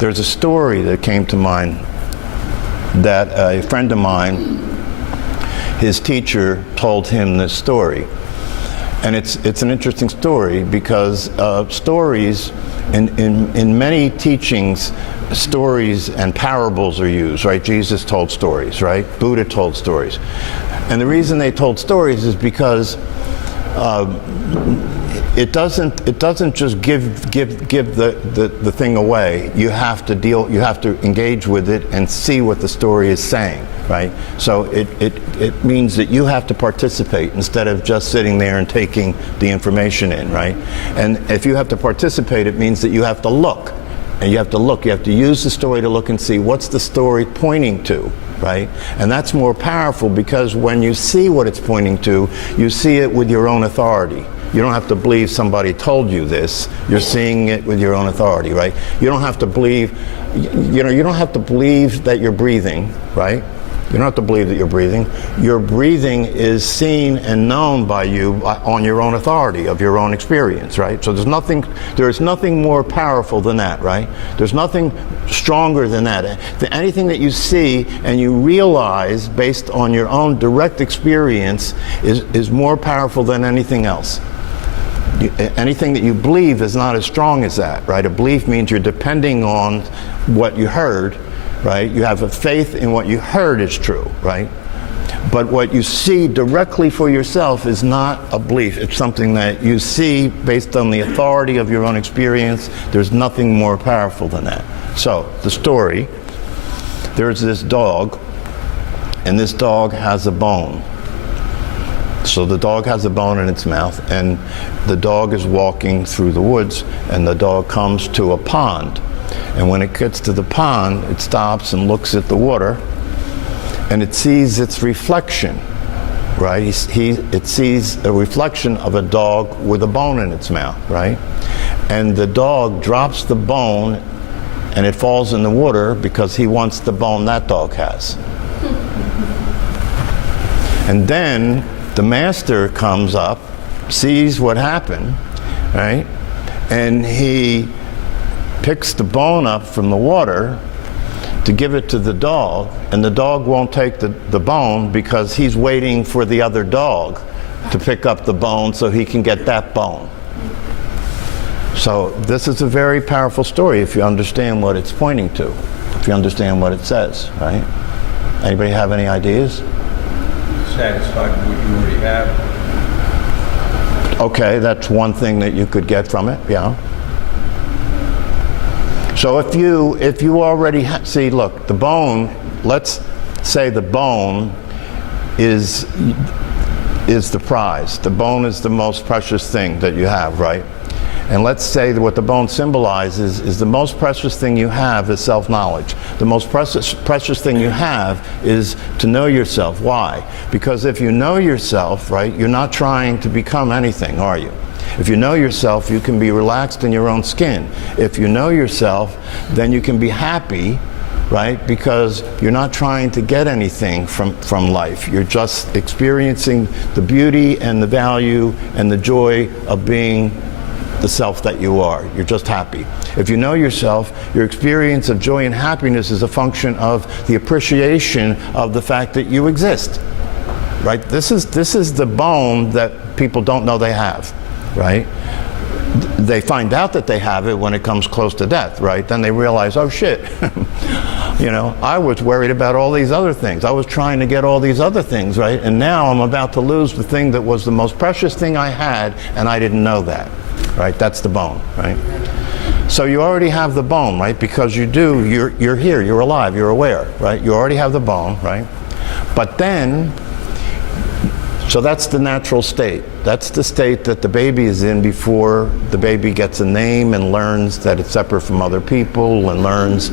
There's a story that came to mind that a friend of mine, his teacher told him this story. And it's an interesting story because stories, in many teachings, stories and parables are used, right? Jesus told stories, right? Buddha told stories. And the reason they told stories is because it doesn't just give the thing away. You have to engage with it and see what the story is saying, right? So it means that you have to participate instead of just sitting there and taking the information in, right? And if you have to participate, it means that you have to look. And you have to use the story to look and see what's the story pointing to, right? And that's more powerful because when you see what it's pointing to, you see it with your own authority. You don't have to believe somebody told you this. You're seeing it with your own authority, right? You don't have to believe, you don't have to believe that you're breathing, right? You don't have to believe that you're breathing. Your breathing is seen and known by you on your own authority of your own experience, right? So there is nothing more powerful than that, right? There's nothing stronger than that. Anything that you see and you realize based on your own direct experience is more powerful than anything else. Anything that you believe is not as strong as that, right? A belief means you're depending on what you heard, right? You have a faith in what you heard is true, right? But what you see directly for yourself is not a belief. It's something that you see based on the authority of your own experience. There's nothing more powerful than that. So, the story, there's this dog, and this dog has a bone. So the dog has a bone in its mouth, and the dog is walking through the woods, and the dog comes to a pond. And when it gets to the pond, it stops and looks at the water, and it sees its reflection, right? It sees a reflection of a dog with a bone in its mouth, right? And the dog drops the bone, and it falls in the water because he wants the bone that dog has. And then the master comes up, sees what happened, right? And he picks the bone up from the water to give it to the dog, and the dog won't take the bone because he's waiting for the other dog to pick up the bone so he can get that bone. So this is a very powerful story if you understand what it's pointing to, if you understand what it says, right? Anybody have any ideas? Satisfied with what you already have. Okay, that's one thing that you could get from it, yeah. So if you already see, look, the bone, let's say the bone is the prize. The bone is the most precious thing that you have, right? And let's say that what the bone symbolizes is the most precious thing you have is self-knowledge. The most precious thing you have is to know yourself. Why? Because if you know yourself, right, you're not trying to become anything, are you? If you know yourself, you can be relaxed in your own skin. If you know yourself, then you can be happy, right? Because you're not trying to get anything from life. You're just experiencing the beauty and the value and the joy of being the self that you are. You're just happy. If you know yourself, your experience of joy and happiness is a function of the appreciation of the fact that you exist, right? This is the bone that people don't know they have, right? They find out that they have it when it comes close to death, right? Then they realize, oh shit, you know, I was worried about all these other things. I was trying to get all these other things, right? And now I'm about to lose the thing that was the most precious thing I had, and I didn't know that, right? That's the bone, right? So you already have the bone, right? Because you're here, you're alive, you're aware, right? You already have the bone, right? But then, so that's the natural state. That's the state that the baby is in before the baby gets a name and learns that it's separate from other people and learns,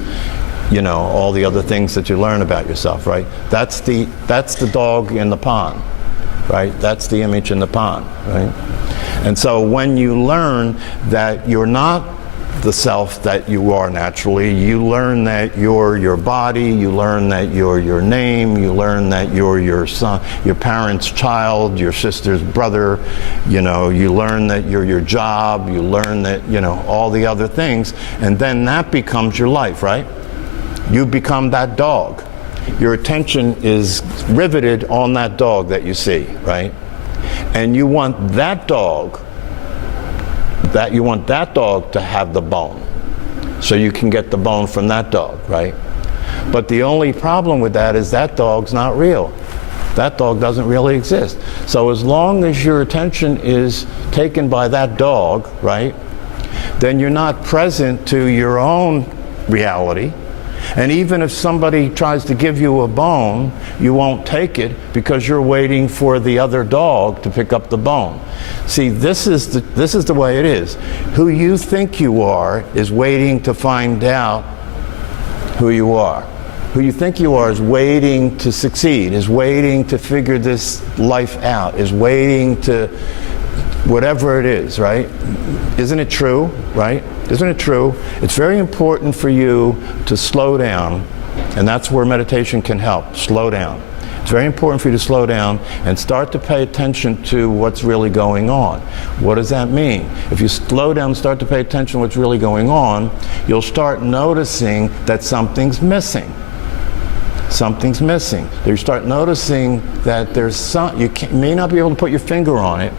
you know, all the other things that you learn about yourself, right? That's the dog in the pond, right? That's the image in the pond, right? And so when you learn that you're not the self that you are naturally. You learn that you're your body, you learn that you're your name, you learn that you're your son, your parents' child, your sister's brother, you learn that you're your job, you learn that, all the other things, and then that becomes your life, right? You become that dog. Your attention is riveted on that dog that you see, right? And you want that dog to have the bone, so you can get the bone from that dog, right? But the only problem with that is that dog's not real. That dog doesn't really exist. So as long as your attention is taken by that dog, right, then you're not present to your own reality. And even if somebody tries to give you a bone, you won't take it because you're waiting for the other dog to pick up the bone. See, this is the way it is. Who you think you are is waiting to find out who you are. Who you think you are is waiting to succeed, is waiting to figure this life out, is waiting to whatever it is, right? Isn't it true, right? Isn't it true? It's very important for you to slow down, and that's where meditation can help. Slow down. It's very important for you to slow down and start to pay attention to what's really going on. What does that mean? If you slow down and start to pay attention to what's really going on, you'll start noticing that something's missing. Something's missing. You start noticing that there's you may not be able to put your finger on it,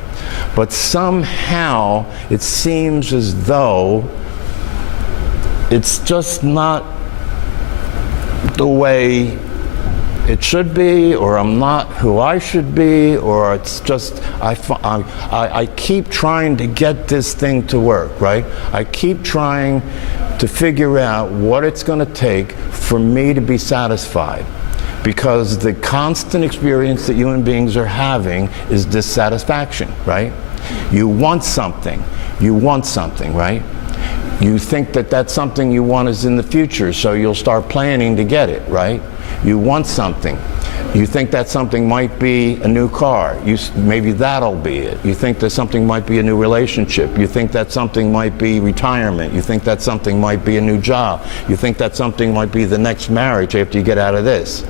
but somehow it seems as though it's just not the way it should be, or I'm not who I should be, or it's just I keep trying to get this thing to work, right? I keep trying to figure out what it's going to take for me to be satisfied, because the constant experience that human beings are having is dissatisfaction, right? You want something, right? You think that that something you want is in the future, so you'll start planning to get it, right? You want something. You think that something might be a new car. Maybe that'll be it. You think that something might be a new relationship. You think that something might be retirement. You think that something might be a new job. You think that something might be the next marriage after you get out of this.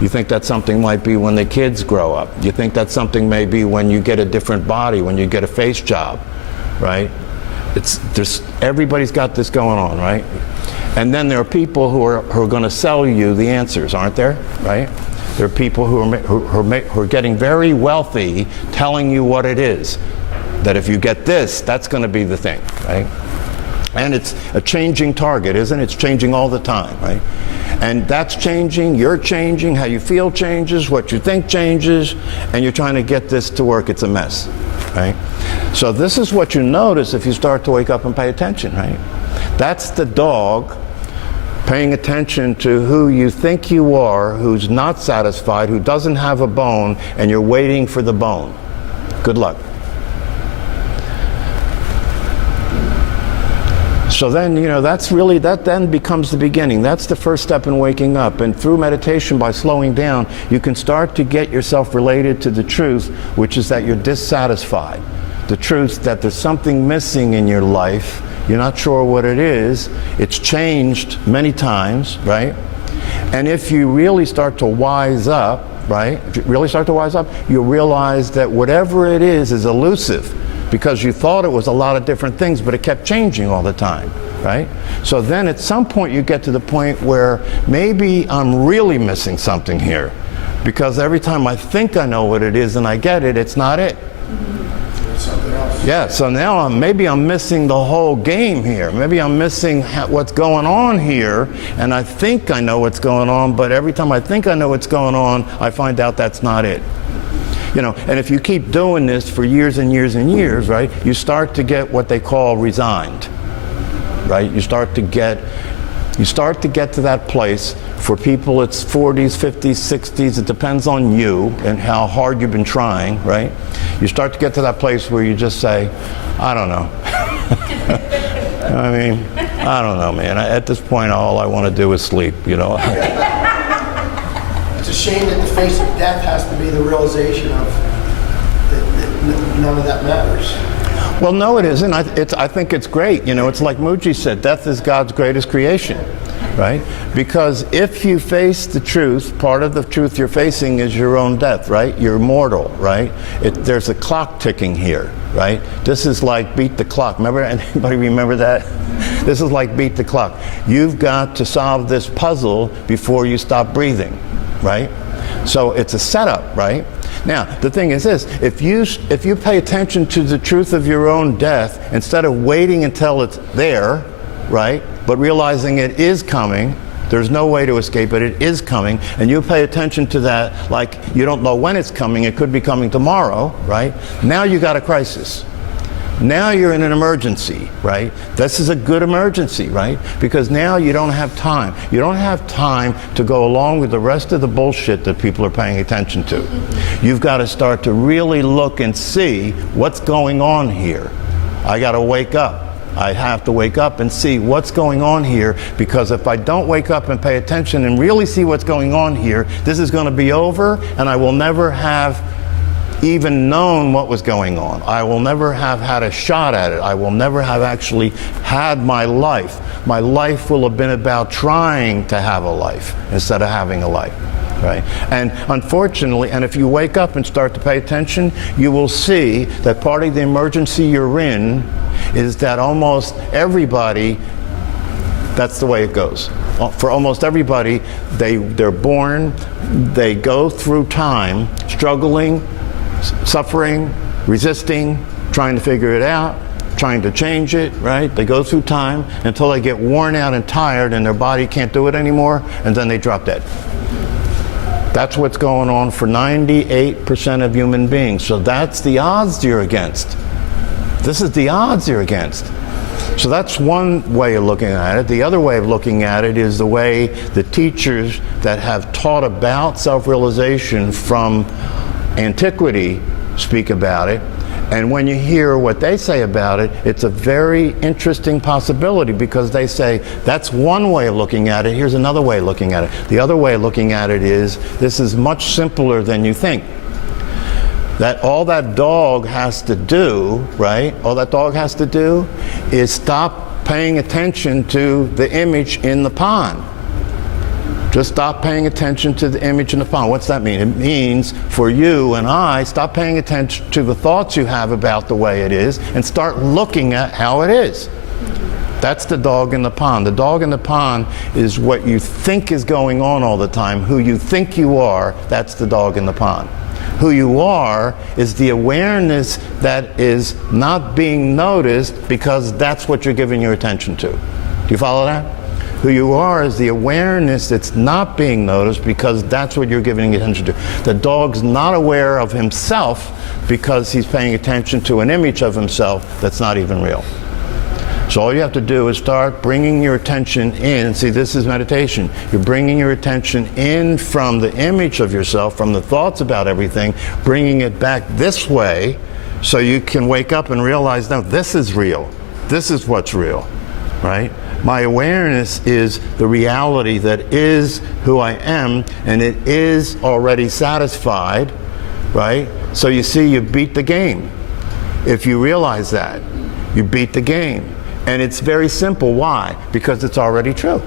You think that something might be when the kids grow up. You think that something may be when you get a different body, when you get a face job, right? Everybody's got this going on, right? And then there are people who are going to sell you the answers, aren't there, right? There are people who are getting very wealthy telling you what it is. That if you get this, that's going to be the thing, right? And it's a changing target, isn't it? It's changing all the time, right? And that's changing, you're changing, how you feel changes, what you think changes, and you're trying to get this to work. It's a mess, right? So this is what you notice if you start to wake up and pay attention, right? That's the dog paying attention to who you think you are, who's not satisfied, who doesn't have a bone, and you're waiting for the bone. Good luck. So then, that then becomes the beginning. That's the first step in waking up. And through meditation, by slowing down, you can start to get yourself related to the truth, which is that you're dissatisfied. The truth that there's something missing in your life. You're not sure what it is. It's changed many times, right? And if you really start to wise up, right? If you really start to wise up, you'll realize that whatever it is elusive, because you thought it was a lot of different things, but it kept changing all the time, right? So then at some point you get to the point where maybe I'm really missing something here, because every time I think I know what it is and I get it, it's not it. Something else. Yeah, so now maybe I'm missing the whole game here. Maybe I'm missing what's going on here, and I think I know what's going on, but every time I think I know what's going on, I find out that's not it. And if you keep doing this for years and years and years, right, you start to get what they call resigned, right? You start to get to that place. For people, it's 40s, 50s, 60s. It depends on you and how hard you've been trying, right? You start to get to that place where you just say, I don't know. I mean, I don't know, man. At this point, all I want to do is sleep, It's a shame that the face of death has to be the realization of that none of that matters. Well, no, it isn't. I think it's great. You know, it's like Muji said, death is God's greatest creation, right? Because if you face the truth, part of the truth you're facing is your own death, right? You're mortal, right? There's a clock ticking here, right? This is like beat the clock. Remember, anybody remember that? This is like beat the clock. You've got to solve this puzzle before you stop breathing, right? So it's a setup, right? Now, the thing is this, if you pay attention to the truth of your own death, instead of waiting until it's there, right, but realizing it is coming, there's no way to escape it, it is coming, and you pay attention to that like you don't know when it's coming, it could be coming tomorrow, right? Now you got a crisis. Now you're in an emergency, right? This is a good emergency, right? Because now you don't have time. You don't have time to go along with the rest of the bullshit that people are paying attention to. You've got to start to really look and see what's going on here. I got to wake up. I have to wake up and see what's going on here, because if I don't wake up and pay attention and really see what's going on here, this is going to be over and I will never have even known what was going on. I will never have had a shot at it. I will never have actually had my life. My life will have been about trying to have a life instead of having a life, right? And unfortunately, and if you wake up and start to pay attention, you will see that part of the emergency you're in is that almost everybody, that's the way it goes. For almost everybody, they're born, they go through time struggling, suffering, resisting, trying to figure it out, trying to change it, right? They go through time until they get worn out and tired and their body can't do it anymore, and then they drop dead. That's what's going on for 98% of human beings. So that's the odds you're against. This is the odds you're against. So that's one way of looking at it. The other way of looking at it is the way the teachers that have taught about self-realization from antiquity speak about it, and when you hear what they say about it, it's a very interesting possibility, because they say that's one way of looking at it, here's another way of looking at it. The other way of looking at it is this is much simpler than you think. That all that dog has to do, right? All that dog has to do is stop paying attention to the image in the pond. Just stop paying attention to the image in the pond. What's that mean? It means for you and I, stop paying attention to the thoughts you have about the way it is and start looking at how it is. That's the dog in the pond. The dog in the pond is what you think is going on all the time. Who you think you are, that's the dog in the pond. Who you are is the awareness that is not being noticed, because that's what you're giving your attention to. Do you follow that? Who you are is the awareness that's not being noticed, because that's what you're giving attention to. The dog's not aware of himself because he's paying attention to an image of himself that's not even real. So all you have to do is start bringing your attention in. See, this is meditation. You're bringing your attention in from the image of yourself, from the thoughts about everything, bringing it back this way so you can wake up and realize, no, this is real. This is what's real, right? My awareness is the reality that is who I am, and it is already satisfied, right? So you see, you beat the game. If you realize that, you beat the game. And it's very simple. Why? Because it's already true.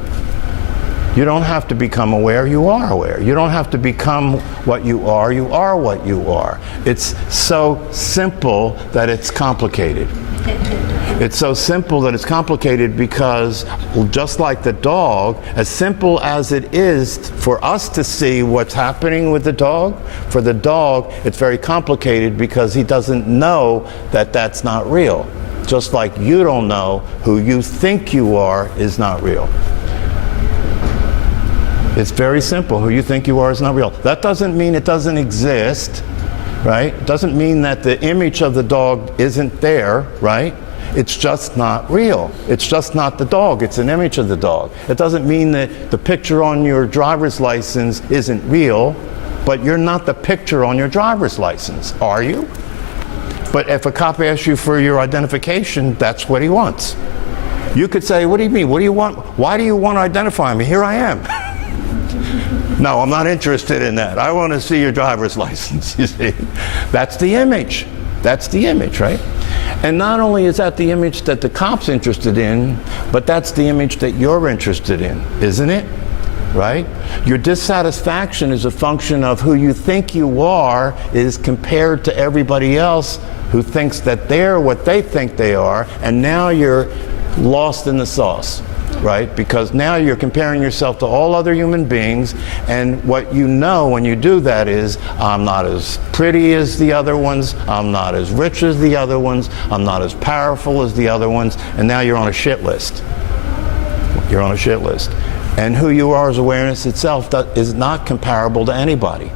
You don't have to become aware, you are aware. You don't have to become what you are what you are. It's so simple that it's complicated. It's so simple that it's complicated because, just like the dog, as simple as it is for us to see what's happening with the dog, for the dog it's very complicated because he doesn't know that that's not real. Just like you don't know who you think you are is not real. It's very simple. Who you think you are is not real. That doesn't mean it doesn't exist, right? It doesn't mean that the image of the dog isn't there, right? It's just not real. It's just not the dog. It's an image of the dog. It doesn't mean that the picture on your driver's license isn't real, but you're not the picture on your driver's license, are you? But if a cop asks you for your identification, that's what he wants. You could say, what do you mean? What do you want? Why do you want to identify me? Here I am. No, I'm not interested in that. I want to see your driver's license, you see. That's the image. That's the image, right? And not only is that the image that the cop's interested in, but that's the image that you're interested in, isn't it? Right? Your dissatisfaction is a function of who you think you are is compared to everybody else who thinks that they're what they think they are, and now you're lost in the sauce, right? Because now you're comparing yourself to all other human beings, and what you know when you do that is, I'm not as pretty as the other ones, I'm not as rich as the other ones, I'm not as powerful as the other ones, and now you're on a shit list. You're on a shit list. And who you are as awareness itself is not comparable to anybody.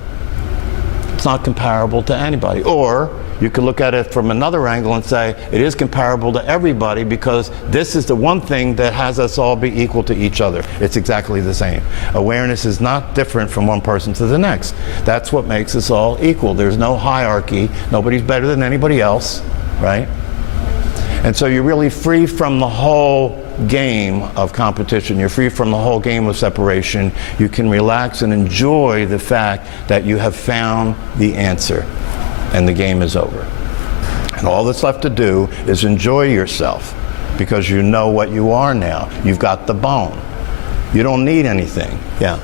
It's not comparable to anybody. Or you could look at it from another angle and say it is comparable to everybody, because this is the one thing that has us all be equal to each other. It's exactly the same. Awareness is not different from one person to the next. That's what makes us all equal. There's no hierarchy. Nobody's better than anybody else, right? And so you're really free from the whole game of competition. You're free from the whole game of separation. You can relax and enjoy the fact that you have found the answer and the game is over. And all that's left to do is enjoy yourself, because you know what you are now. You've got the bone. You don't need anything. Yeah.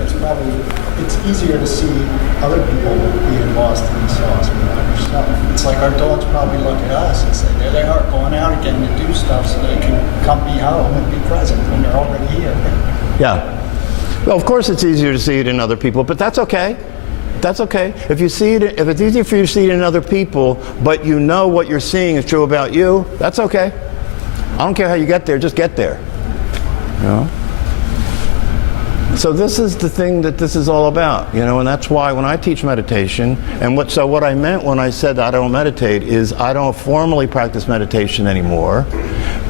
It's easier to see other people being lost in the sauce than yourself. It's like our dogs probably look at us and say, there they are going out again to do stuff so they can come be home and be present when they're already here. Yeah. Well, of course it's easier to see it in other people, but that's okay. That's okay. If you see it, if it's easier for you to see it in other people, but you know what you're seeing is true about you, that's okay. I don't care how you get there, just get there. You know? So this is the thing that this is all about, you know, and that's why when I teach meditation, and what I meant when I said I don't meditate is I don't formally practice meditation anymore,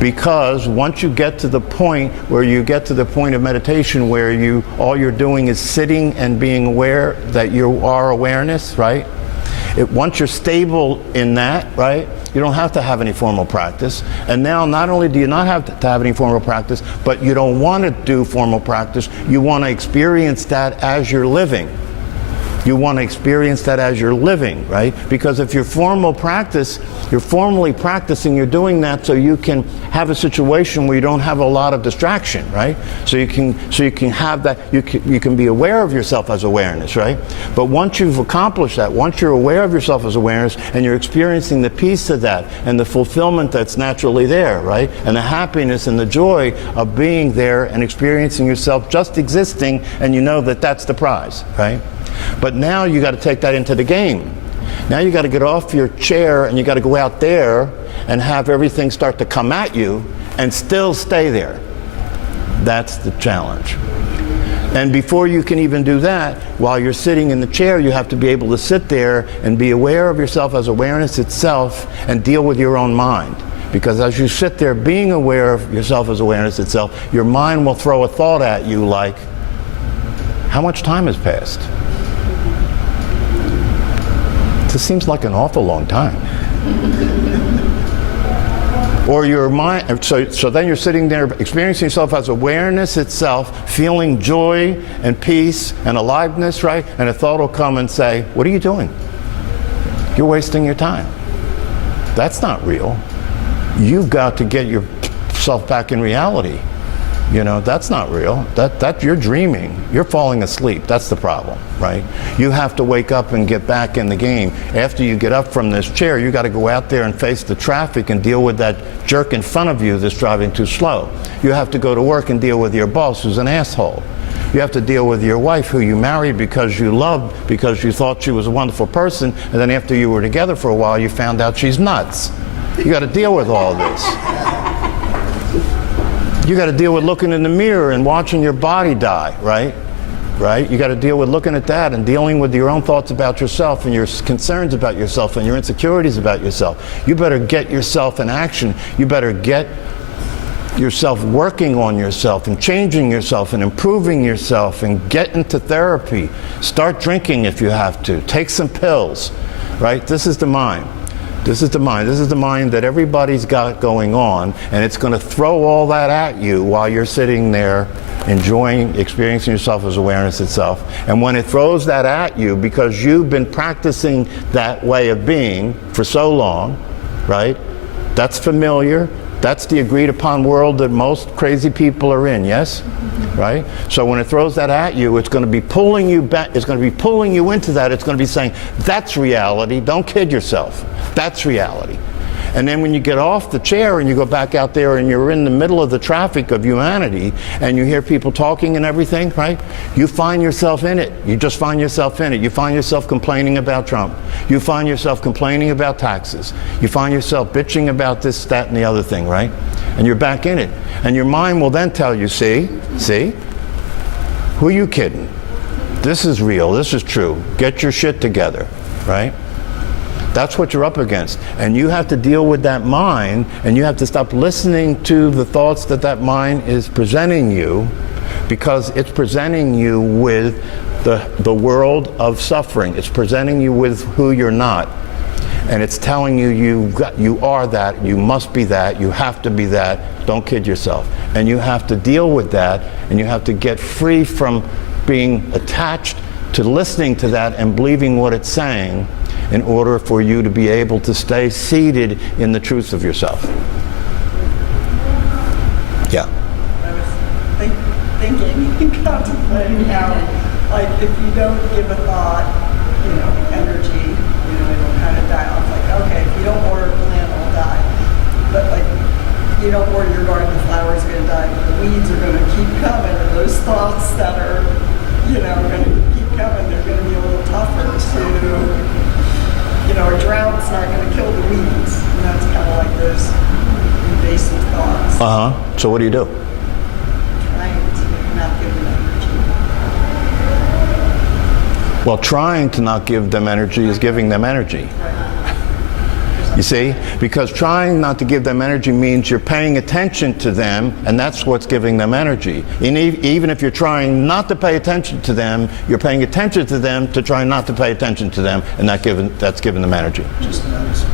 because once you get to the point where you get to the point of meditation where all you're doing is sitting and being aware that you are awareness, right? Once you're stable in that, right, you don't have to have any formal practice. And now not only do you not have to have any formal practice, but you don't want to do formal practice. You want to experience that as you're living. You want to experience that as you're living, right? Because if you're formally practicing, you're doing that so you can have a situation where you don't have a lot of distraction, right? So you can have that, you can be aware of yourself as awareness, right? But once you've accomplished that, once you're aware of yourself as awareness and you're experiencing the peace of that and the fulfillment that's naturally there, right? And the happiness and the joy of being there and experiencing yourself just existing, and you know that that's the prize, right? But now you got to take that into the game. Now you got to get off your chair and you got to go out there and have everything start to come at you and still stay there. That's the challenge. And before you can even do that, while you're sitting in the chair, you have to be able to sit there and be aware of yourself as awareness itself and deal with your own mind. Because as you sit there being aware of yourself as awareness itself, your mind will throw a thought at you like, how much time has passed? This seems like an awful long time. Or your mind, so then you're sitting there experiencing yourself as awareness itself, feeling joy and peace and aliveness, right? And a thought will come and say, what are you doing? You're wasting your time. That's not real. You've got to get yourself back in reality. You know, that's not real. That you're dreaming. You're falling asleep. That's the problem, right? You have to wake up and get back in the game. After you get up from this chair, you got to go out there and face the traffic and deal with that jerk in front of you that's driving too slow. You have to go to work and deal with your boss who's an asshole. You have to deal with your wife who you married because you loved, because you thought she was a wonderful person, and then after you were together for a while, you found out she's nuts. You got to deal with all this. You got to deal with looking in the mirror and watching your body die, right? Right? You got to deal with looking at that and dealing with your own thoughts about yourself and your concerns about yourself and your insecurities about yourself. You better get yourself in action. You better get yourself working on yourself and changing yourself and improving yourself and get into therapy. Start drinking if you have to. Take some pills, right? This is the mind. This is the mind. This is the mind that everybody's got going on, and it's going to throw all that at you while you're sitting there enjoying, experiencing yourself as awareness itself. And when it throws that at you, because you've been practicing that way of being for so long, right? That's familiar. That's the agreed upon world that most crazy people are in, yes? Right? So when it throws that at you, it's going to be pulling you back, it's going to be pulling you into that. It's going to be saying, that's reality, don't kid yourself. That's reality. And then when you get off the chair and you go back out there and you're in the middle of the traffic of humanity and you hear people talking and everything, right? You find yourself in it. You just find yourself in it. You find yourself complaining about Trump. You find yourself complaining about taxes. You find yourself bitching about this, that, and the other thing, right? And you're back in it. And your mind will then tell you, see, who are you kidding? This is real. This is true. Get your shit together, right? That's what you're up against. And you have to deal with that mind, and you have to stop listening to the thoughts that that mind is presenting you, because it's presenting you with the world of suffering. It's presenting you with who you're not. And it's telling you you are that, you must be that, you have to be that, don't kid yourself. And you have to deal with that, and you have to get free from being attached to listening to that and believing what it's saying, in order for you to be able to stay seated in the truth of yourself. Yeah. I was thinking and contemplating how, like, if you don't give a thought, energy, it'll kind of die off. Like, okay, if you don't water a plant, it'll die. But, like, you don't water your garden, the flowers are going to die, but the weeds are going to keep coming, and those thoughts that are, going to keep coming, they're going to be a little tougher to... a drought's not going to kill the weeds. And that's kind of like those invasive thoughts. So what do you do? Trying to not give them energy. Well, trying to not give them energy is giving them energy. You see? Because trying not to give them energy means you're paying attention to them, and that's what's giving them energy. And even if you're trying not to pay attention to them, you're paying attention to them to try not to pay attention to them, and that's giving them energy. Just notice.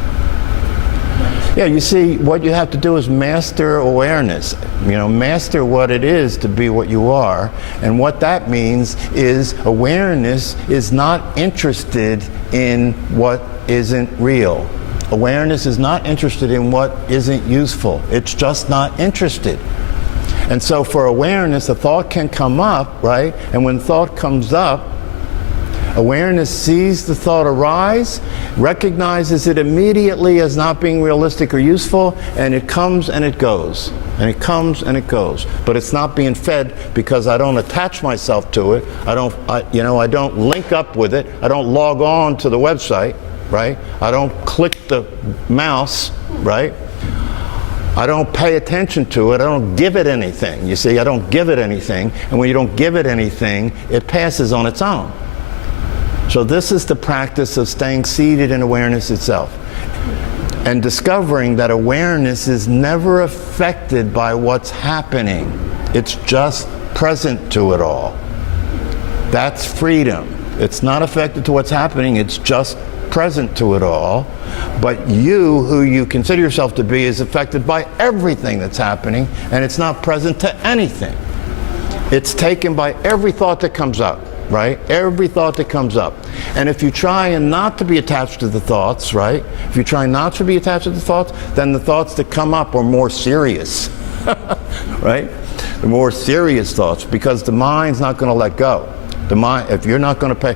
Yeah, you see, what you have to do is master awareness. Master what it is to be what you are. And what that means is awareness is not interested in what isn't real. Awareness is not interested in what isn't useful. It's just not interested. And so for awareness, a thought can come up, right? And when thought comes up, awareness sees the thought arise, recognizes it immediately as not being realistic or useful, and it comes and it goes. And it comes and it goes. But it's not being fed because I don't attach myself to it. I don't link up with it. I don't log on to the website, right? I don't click the mouse, right? I don't pay attention to it. I don't give it anything. You see, I don't give it anything. And when you don't give it anything, it passes on its own. So this is the practice of staying seated in awareness itself. And discovering that awareness is never affected by what's happening. It's just present to it all. That's freedom. It's not affected to what's happening. It's just present to it all. But you, who you consider yourself to be, is affected by everything that's happening, and it's not present to anything. It's taken by every thought that comes up, right? Every thought that comes up. And if you try and not to be attached to the thoughts, right? If you try not to be attached to the thoughts, then the thoughts that come up are more serious, right? The more serious thoughts, because the mind's not going to let go. The mind, if you're not going to pay,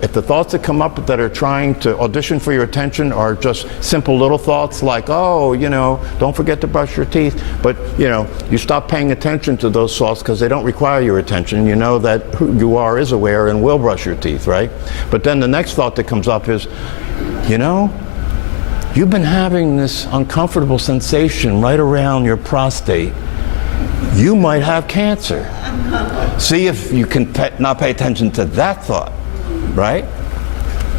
if the thoughts that come up that are trying to audition for your attention are just simple little thoughts like, oh, don't forget to brush your teeth. But, you stop paying attention to those thoughts because they don't require your attention. You know that who you are is aware and will brush your teeth, right? But then the next thought that comes up is, you've been having this uncomfortable sensation right around your prostate. You might have cancer. See if you can not pay attention to that thought, right?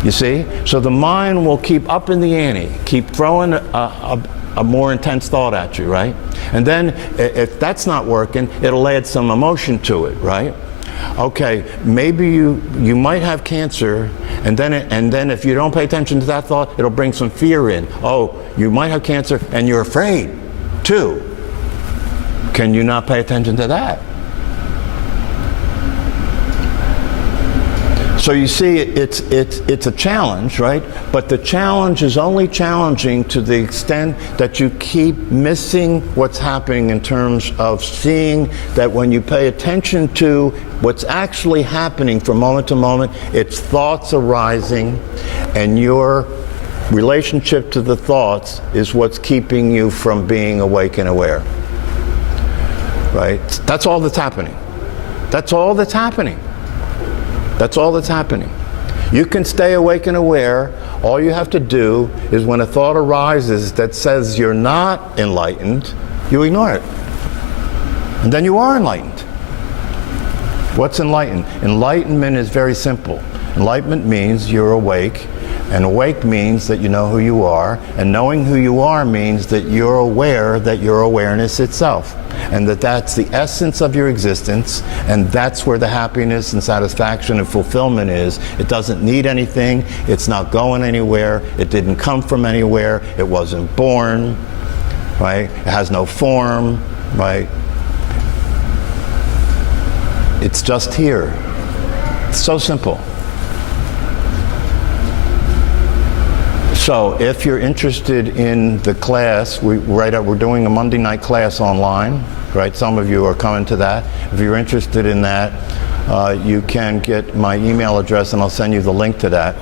You see? So the mind will keep up in the ante, keep throwing a more intense thought at you, right? And then if that's not working, it'll add some emotion to it, right? Okay, maybe you might have cancer, and then if you don't pay attention to that thought, it'll bring some fear in. Oh, you might have cancer, and you're afraid, too. Can you not pay attention to that? So you see, it's a challenge, right? But the challenge is only challenging to the extent that you keep missing what's happening in terms of seeing that when you pay attention to what's actually happening from moment to moment, it's thoughts arising, and your relationship to the thoughts is what's keeping you from being awake and aware. Right? That's all that's happening. That's all that's happening. That's all that's happening. You can stay awake and aware. All you have to do is when a thought arises that says you're not enlightened, you ignore it. And then you are enlightened. What's enlightened? Enlightenment is very simple. Enlightenment means you're awake, and awake means that you know who you are, and knowing who you are means that you're aware that your awareness itself, and that that's the essence of your existence, and that's where the happiness and satisfaction and fulfillment is. It doesn't need anything, it's not going anywhere, it didn't come from anywhere, it wasn't born, right? It has no form, right? It's just here. It's so simple. So if you're interested in the class, we're doing a Monday night class online, right? Some of you are coming to that. If you're interested in that, you can get my email address and I'll send you the link to that.